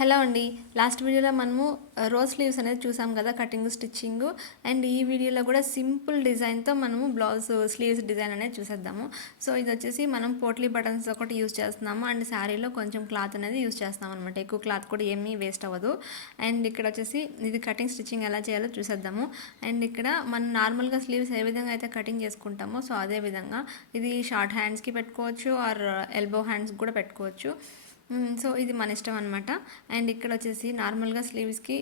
Hello అండి. Last వీడియోలో మనము రోజ్ స్లీవ్స్ అనేది చూసాం కదా, కటింగ్ స్టిచ్చింగ్. అండ్ ఈ వీడియోలో కూడా సింపుల్ డిజైన్తో మనము బ్లౌజ్ స్లీవ్స్ డిజైన్ అనేది చూసేద్దాము. సో ఇది వచ్చేసి మనం పోట్లీ బటన్స్ ఒకటి యూస్ చేస్తున్నాము అండ్ శారీలో కొంచెం క్లాత్ అనేది యూస్ చేస్తాం అనమాట. ఎక్కువ క్లాత్ కూడా ఏమీ వేస్ట్ అవ్వదు. అండ్ ఇక్కడ వచ్చేసి ఇది కటింగ్ స్టిచ్చింగ్ ఎలా చేయాలో చూసేద్దాము. అండ్ ఇక్కడ మనం నార్మల్గా స్లీవ్స్ ఏ విధంగా అయితే కటింగ్ చేసుకుంటామో సో అదే విధంగా ఇది షార్ట్ హ్యాండ్స్కి పెట్టుకోవచ్చు ఆర్ ఎల్బో హ్యాండ్స్కి కూడా పెట్టుకోవచ్చు. సో ఇది మన ఇష్టం అనమాట. అండ్ ఇక్కడ వచ్చేసి నార్మల్గా స్లీవ్స్కి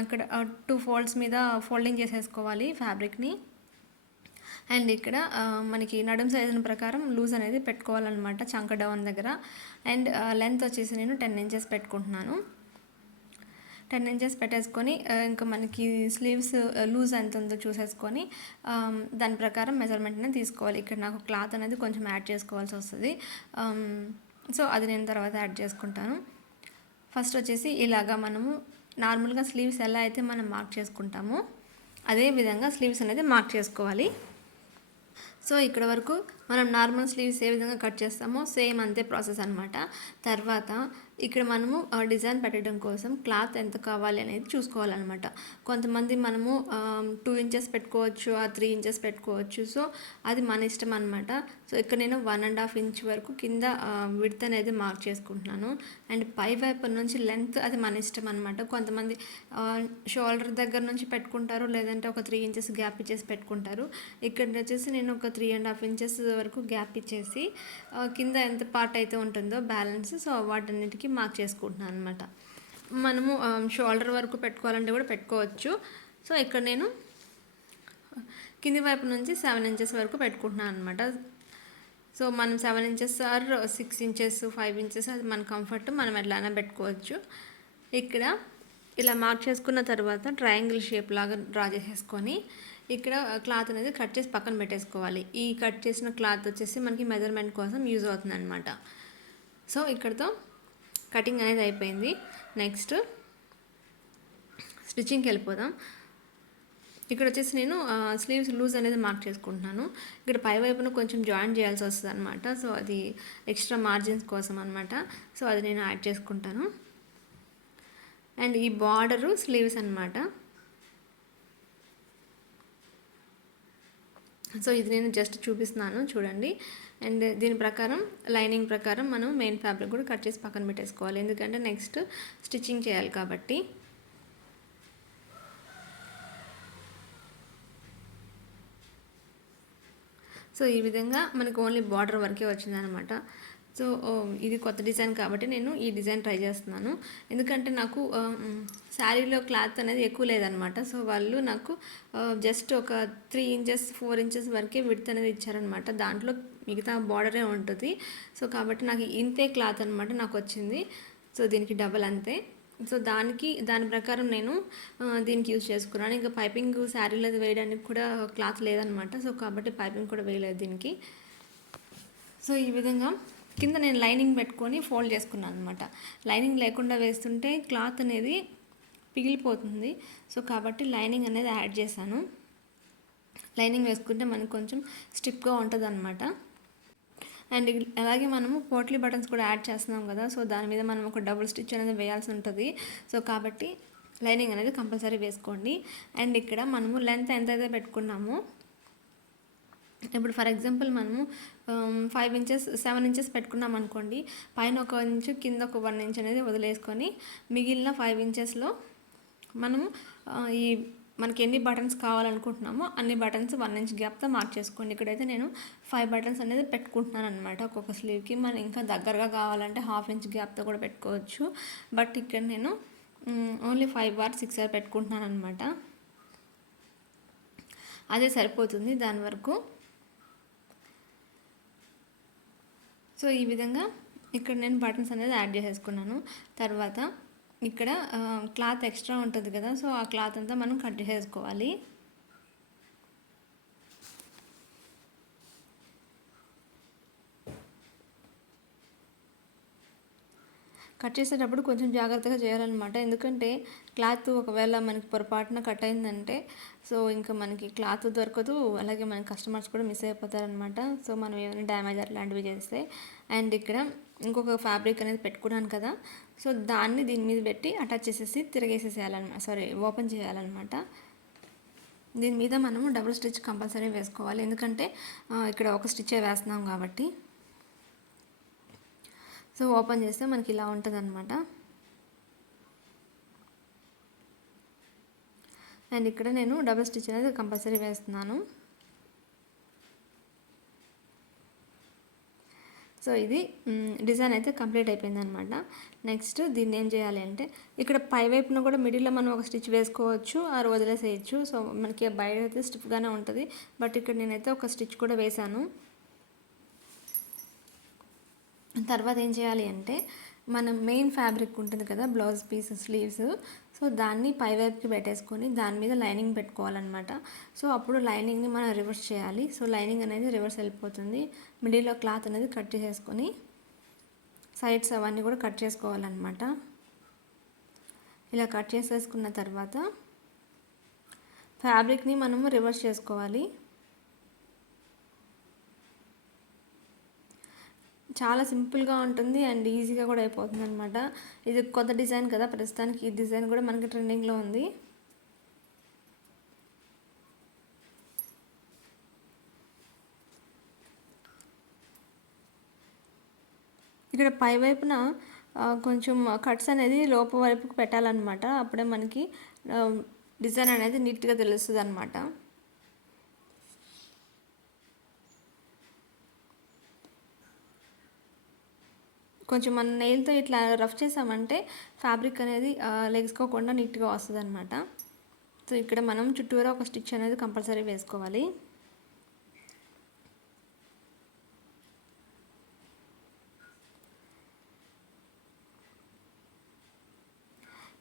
ఇక్కడ 2 ఫోల్డ్స్ మీద ఫోల్డింగ్ చేసేసుకోవాలి ఫ్యాబ్రిక్ని. అండ్ ఇక్కడ మనకి నడుం సైజుని ప్రకారం లూజ్ అనేది పెట్టుకోవాలన్నమాట చంక డౌన్ దగ్గర. అండ్ లెంత్ వచ్చేసి నేను 10 ఇంచెస్ పెట్టుకుంటున్నాను. 10 ఇంచెస్ పెట్టేసుకొని ఇంకా మనకి స్లీవ్స్ లూజ్ ఎంత ఉందో చూసేసుకొని దాని ప్రకారం మెజర్మెంట్ అనేది తీసుకోవాలి. ఇక్కడ నాకు క్లాత్ అనేది కొంచెం యాడ్ చేసుకోవాల్సి వస్తుంది. సో అది నేను తర్వాత యాడ్ చేసుకుంటాను. ఫస్ట్ వచ్చేసి ఇలాగా మనము నార్మల్గా స్లీవ్స్ ఎలా అయితే మనం మార్క్ చేసుకుంటామో అదే విధంగా స్లీవ్స్ అనేది మార్క్ చేసుకోవాలి. సో ఇక్కడ వరకు మనం నార్మల్ స్లీవ్స్ ఏ విధంగా కట్ చేస్తామో సేమ్ అంతే ప్రాసెస్ అనమాట. తర్వాత ఇక్కడ మనము డిజైన్ పెట్టడం కోసం క్లాత్ ఎంత కావాలి అనేది చూసుకోవాలన్నమాట. కొంతమంది మనము 2 ఇంచెస్ పెట్టుకోవచ్చు, 3 ఇంచెస్ పెట్టుకోవచ్చు. సో అది మన ఇష్టం అనమాట. సో ఇక్కడ నేను 1.5 ఇంచ్ వరకు కింద విడ్త్ అనేది మార్క్ చేసుకుంటున్నాను. అండ్ పై వైపు నుంచి లెంత్ అది మన ఇష్టం అనమాట. కొంతమంది షోల్డర్ దగ్గర నుంచి పెట్టుకుంటారు, లేదంటే ఒక 3 ఇంచెస్ గ్యాప్ ఇచ్చేసి పెట్టుకుంటారు. ఇక్కడ వచ్చేసి నేను ఒక 3.5 ఇంచెస్ వరకు గ్యాప్ ఇచ్చేసి కింద ఎంత పార్ట్ అయితే ఉంటుందో బ్యాలెన్స్ సో వాటన్నిటికీ మార్క్ చేసుకుంటున్నాను అనమాట. మనము షోల్డర్ వరకు పెట్టుకోవాలంటే కూడా పెట్టుకోవచ్చు. సో ఇక్కడ నేను కింది వైపు నుంచి 7 ఇంచెస్ వరకు పెట్టుకుంటున్నాను అనమాట. సో మనం 7 ఇంచెస్ ఆర్ 6 ఇంచెస్ 5 ఇంచెస్ అది మన కంఫర్ట్, మనం ఎట్లైనా పెట్టుకోవచ్చు. ఇక్కడ ఇలా మార్క్ చేసుకున్న తర్వాత ట్రయాంగిల్ షేప్ లాగా డ్రా చేసేసుకొని ఇక్కడ క్లాత్ అనేది కట్ చేసి పక్కన పెట్టేసుకోవాలి. ఈ కట్ చేసిన క్లాత్ వచ్చేసి మనకి మెజర్మెంట్ కోసం యూజ్ అవుతుంది అనమాట. సో ఇక్కడతో కటింగ్ అనేది అయిపోయింది. నెక్స్ట్ స్టిచ్చింగ్కి వెళ్ళిపోదాం. ఇక్కడ వచ్చేసి నేను స్లీవ్స్ లూజ్ అనేది మార్క్ చేసుకుంటున్నాను. ఇక్కడ పై వైపున కొంచెం జాయిన్ చేయాల్సి వస్తుంది అనమాట. సో అది ఎక్స్ట్రా మార్జిన్స్ కోసం అనమాట. సో అది నేను యాడ్ చేసుకుంటాను. అండ్ ఈ బార్డరు స్లీవ్స్ అనమాట. సో ఇది నేను జస్ట్ చూపిస్తున్నాను చూడండి. అండ్ దీని ప్రకారం లైనింగ్ ప్రకారం మనం మెయిన్ ఫ్యాబ్రిక్ కూడా కట్ చేసి పక్కన పెట్టేసుకోవాలి, ఎందుకంటే నెక్స్ట్ స్టిచ్చింగ్ చేయాలి కాబట్టి. సో ఈ విధంగా మనకు ఓన్లీ బార్డర్ వరకే వచ్చిందనమాట. సో ఇది కొత్త డిజైన్ కాబట్టి నేను ఈ డిజైన్ ట్రై చేస్తున్నాను, ఎందుకంటే నాకు శారీలో క్లాత్ అనేది ఎక్కువ లేదనమాట. సో వాళ్ళు నాకు జస్ట్ ఒక 3 ఇంచెస్ 4 ఇంచెస్ వరకే విడ్త్ అనేది ఇచ్చారనమాట. దాంట్లో మిగతా బార్డరే ఉంటుంది. సో కాబట్టి నాకు ఇంతే క్లాత్ అనమాట నాకు వచ్చింది. సో దీనికి డబల్ అంతే. సో దాని ప్రకారం నేను దీనికి యూజ్ చేసుకున్నాను. ఇంకా పైపింగ్ శారీలో వేయడానికి కూడా క్లాత్ లేదనమాట. సో కాబట్టి పైపింగ్ కూడా వేయలేదు దీనికి. సో ఈ విధంగా కింద నేను లైనింగ్ పెట్టుకొని ఫోల్డ్ చేసుకున్నాను అనమాట. లైనింగ్ లేకుండా వేస్తుంటే క్లాత్ అనేది పిగిలిపోతుంది. సో కాబట్టి లైనింగ్ అనేది యాడ్ చేశాను. లైనింగ్ వేసుకుంటే మనకు కొంచెం స్టిఫ్గా ఉంటుంది అనమాట. అండ్ అలాగే మనము పోట్లీ బటన్స్ కూడా యాడ్ చేస్తున్నాం కదా, సో దాని మీద మనం ఒక డబుల్ స్టిచ్ అనేది వేయాల్సి ఉంటుంది. సో కాబట్టి లైనింగ్ అనేది కంపల్సరీ వేసుకోండి. అండ్ ఇక్కడ మనము లెంత్ ఎంతైతే పెట్టుకున్నామో ఇప్పుడు ఫర్ ఎగ్జాంపుల్ మనము 5 ఇంచెస్ 7 ఇంచెస్ పెట్టుకున్నాం అనుకోండి, పైన 1 ఇంచ్ కింద ఒక 1 ఇంచ్ అనేది వదిలేసుకొని మిగిలిన 5 ఇంచెస్లో మనము ఈ మనకి ఎన్ని బటన్స్ కావాలనుకుంటున్నామో అన్ని బటన్స్ 1 ఇంచ్ గ్యాప్తో మార్క్ చేసుకోండి. ఇక్కడైతే నేను 5 బటన్స్ అనేది పెట్టుకుంటున్నాను అనమాట ఒక్కొక్క స్లీవ్కి. మనం ఇంకా దగ్గరగా కావాలంటే 1/2 ఇంచ్ గ్యాప్తో కూడా పెట్టుకోవచ్చు. బట్ ఇక్కడ నేను ఓన్లీ 5 ఆర్ 6 ఆర్ పెట్టుకుంటున్నాను అనమాట. అదే సరిపోతుంది దాని వరకు. సో ఈ విధంగా ఇక్కడ నేను బటన్స్ అనేది యాడ్ చేసేసుకున్నాను. తర్వాత ఇక్కడ క్లాత్ ఎక్స్ట్రా ఉంటుంది కదా, సో ఆ క్లాత్ అంతా మనం కట్ చేసేసుకోవాలి. కట్ చేసేటప్పుడు కొంచెం జాగ్రత్తగా చేయాలన్నమాట, ఎందుకంటే క్లాత్ ఒకవేళ మనకి పొరపాటున కట్ అయిందంటే సో ఇంకా మనకి క్లాత్ దొరకదు, అలాగే మన కస్టమర్స్ కూడా మిస్ అయిపోతారనమాట. సో మనం ఏమైనా డ్యామేజ్ అట్లాంటివి చేస్తే. అండ్ ఇక్కడ ఇంకొక ఫ్యాబ్రిక్ అనేది పెట్టుకున్నాను కదా, సో దాన్ని దీని మీద పెట్టి అటాచ్ చేసేసి తిరిగేసేసేయాలన్నమాట, సారీ ఓపెన్ చేయాలన్నమాట. దీని మీద మనము డబుల్ స్టిచ్ కంపల్సరీ వేసుకోవాలి, ఎందుకంటే ఇక్కడ ఒక స్టిచ్చే వేస్తున్నాం కాబట్టి. సో ఓపెన్ చేస్తే మనకి ఇలా ఉంటుంది అనమాట. అండ్ ఇక్కడ నేను డబుల్ స్టిచ్ అనేది కంపల్సరీ వేస్తున్నాను. సో ఇది డిజైన్ అయితే కంప్లీట్ అయిపోయింది అనమాట. నెక్స్ట్ దీన్ని ఏం చేయాలి అంటే, ఇక్కడ పై వైపున కూడా మిడిల్లో మనం ఒక స్టిచ్ వేసుకోవచ్చు, ఆరు వదిలేసేయచ్చు. సో మనకి బయట అయితే స్టిఫ్గానే ఉంటుంది, బట్ ఇక్కడ నేనైతే ఒక స్టిచ్ కూడా వేశాను. తర్వాత ఏం చేయాలి అంటే, మనం మెయిన్ ఫ్యాబ్రిక్ ఉంటుంది కదా బ్లౌజ్ పీస్ స్లీవ్స్, సో దాన్ని పైవైపుకి పెట్టేసుకొని దాని మీద లైనింగ్ పెట్టుకోవాలన్నమాట. సో అప్పుడు లైనింగ్ని మనం రివర్స్ చేయాలి. సో లైనింగ్ అనేది రివర్స్ వెళ్ళిపోతుంది. మిడిల్లో క్లాత్ అనేది కట్ చేసేసుకొని సైడ్స్ అవన్నీ కూడా కట్ చేసుకోవాలన్నమాట. ఇలా కట్ చేసేసుకున్న తర్వాత ఫ్యాబ్రిక్ని మనము రివర్స్ చేసుకోవాలి. చాలా సింపుల్గా ఉంటుంది అండ్ ఈజీగా కూడా అయిపోతుంది అనమాట. ఇది కొత్త డిజైన్ కదా, ప్రస్తుతానికి ఈ డిజైన్ కూడా మనకి ట్రెండింగ్లో ఉంది. ఇక్కడ పై వైపున కొంచెం కట్స్ అనేది లోపల వైపుకి పెట్టాలన్నమాట, అప్పుడే మనకి డిజైన్ అనేది నీట్గా తెలుస్తుంది అనమాట. కొంచెం మన నెయిల్తో ఇట్లా రఫ్ చేసామంటే ఫ్యాబ్రిక్ అనేది లెగ్స్కోకుండా నీట్గా వస్తుంది అనమాట. సో ఇక్కడ మనం చుట్టూరా ఒక స్టిచ్ అనేది కంపల్సరీ వేసుకోవాలి.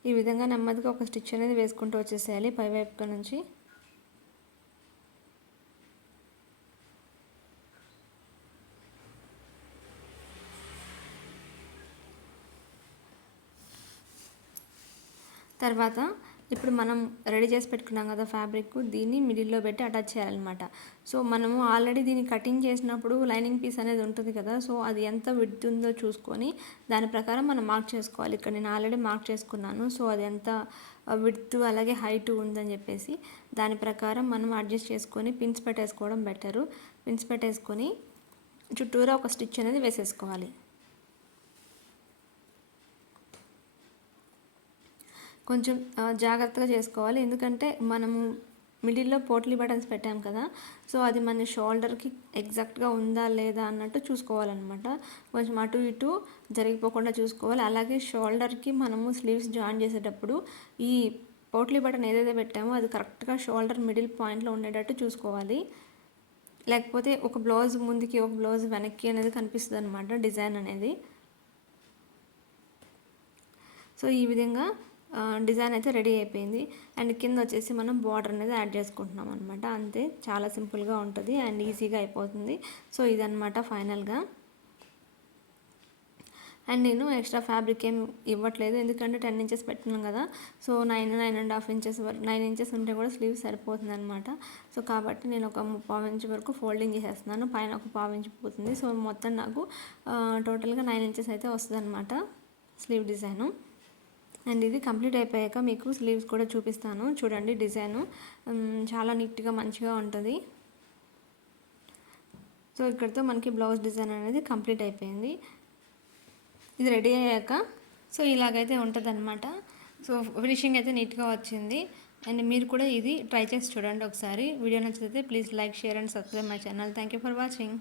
ఈ విధంగా నెమ్మదిగా ఒక స్టిచ్ అనేది వేసుకుంటూ వచ్చేసేయాలి పై వైపు నుంచి. తర్వాత ఇప్పుడు మనం రెడీ చేసి పెట్టుకున్నాం కదా ఫ్యాబ్రిక్, దీన్ని మిడిల్లో పెట్టి అటాచ్ చేయాలన్నమాట. సో మనము ఆల్రెడీ దీన్ని కటింగ్ చేసినప్పుడు లైనింగ్ పీస్ అనేది ఉంటుంది కదా, సో అది ఎంత విడ్త్ ఉందో చూసుకొని దాని ప్రకారం మనం మార్క్ చేసుకోవాలి. ఇక్కడ నేను ఆల్రెడీ మార్క్ చేసుకున్నాను, సో అది ఎంత విడ్త్ అలాగే హైట్ ఉందని చెప్పేసి దాని ప్రకారం మనం అడ్జస్ట్ చేసుకొని పిన్స్ పెట్టేసుకోవడం బెటరు. పిన్స్ పెట్టేసుకొని చుట్టూరా ఒక స్టిచ్ అనేది వేసేసుకోవాలి. కొంచెం జాగ్రత్తగా చేసుకోవాలి, ఎందుకంటే మనము మిడిల్లో పోట్లీ బటన్స్ పెట్టాం కదా, సో అది మన షోల్డర్కి ఎగ్జాక్ట్గా ఉందా లేదా అన్నట్టు చూసుకోవాలన్నమాట. కొంచెం అటు ఇటు జరిగిపోకుండా చూసుకోవాలి. అలాగే షోల్డర్కి మనము స్లీవ్స్ జాయిన్ చేసేటప్పుడు ఈ పోట్లీ బటన్ ఏదైతే పెట్టామో అది కరెక్ట్గా షోల్డర్ మిడిల్ పాయింట్లో ఉండేటట్టు చూసుకోవాలి. లేకపోతే ఒక బ్లౌజ్ ముందుకి ఒక బ్లౌజ్ వెనక్కి అనేది కనిపిస్తుంది అనమాట డిజైన్ అనేది. సో ఈ విధంగా డిజైన్ అయితే రెడీ అయిపోయింది. అండ్ కింద వచ్చేసి మనం బార్డర్ అనేది యాడ్ చేసుకుంటున్నాం అనమాట. అంతే, చాలా సింపుల్గా ఉంటుంది అండ్ ఈజీగా అయిపోతుంది. సో ఇదన్నమాట ఫైనల్గా. అండ్ నేను ఎక్స్ట్రా ఫ్యాబ్రిక్ ఏం ఇవ్వట్లేదు, ఎందుకంటే 10 ఇంచెస్ పెట్టినాం కదా, సో 9.5 ఇంచెస్ వరకు 9 ఇంచెస్ ఉంటే కూడా స్లీవ్ సరిపోతుంది అనమాట. సో కాబట్టి నేను ఒక 1/4 ఇంచ్ వరకు ఫోల్డింగ్ చేసేస్తున్నాను, పైన ఒక 1/4 ఇంచ్ పోతుంది. సో మొత్తం నాకు టోటల్గా 9 ఇంచెస్ అయితే వస్తుంది అనమాట స్లీవ్ డిజైను. అండ్ ఇది కంప్లీట్ అయిపోయాక మీకు స్లీవ్స్ కూడా చూపిస్తాను. చూడండి డిజైను చాలా నీట్గా మంచిగా ఉంటుంది. సో ఇక్కడితో మనకి బ్లౌజ్ డిజైన్ అనేది కంప్లీట్ అయిపోయింది. ఇది రెడీ అయ్యాక సో ఇలాగైతే ఉంటుంది అనమాట. సో ఫినిషింగ్ అయితే నీట్గా వచ్చింది. అండ్ మీరు కూడా ఇది ట్రై చేసి చూడండి ఒకసారి. వీడియో నచ్చితే please like, share and subscribe my channel. Thank you for watching.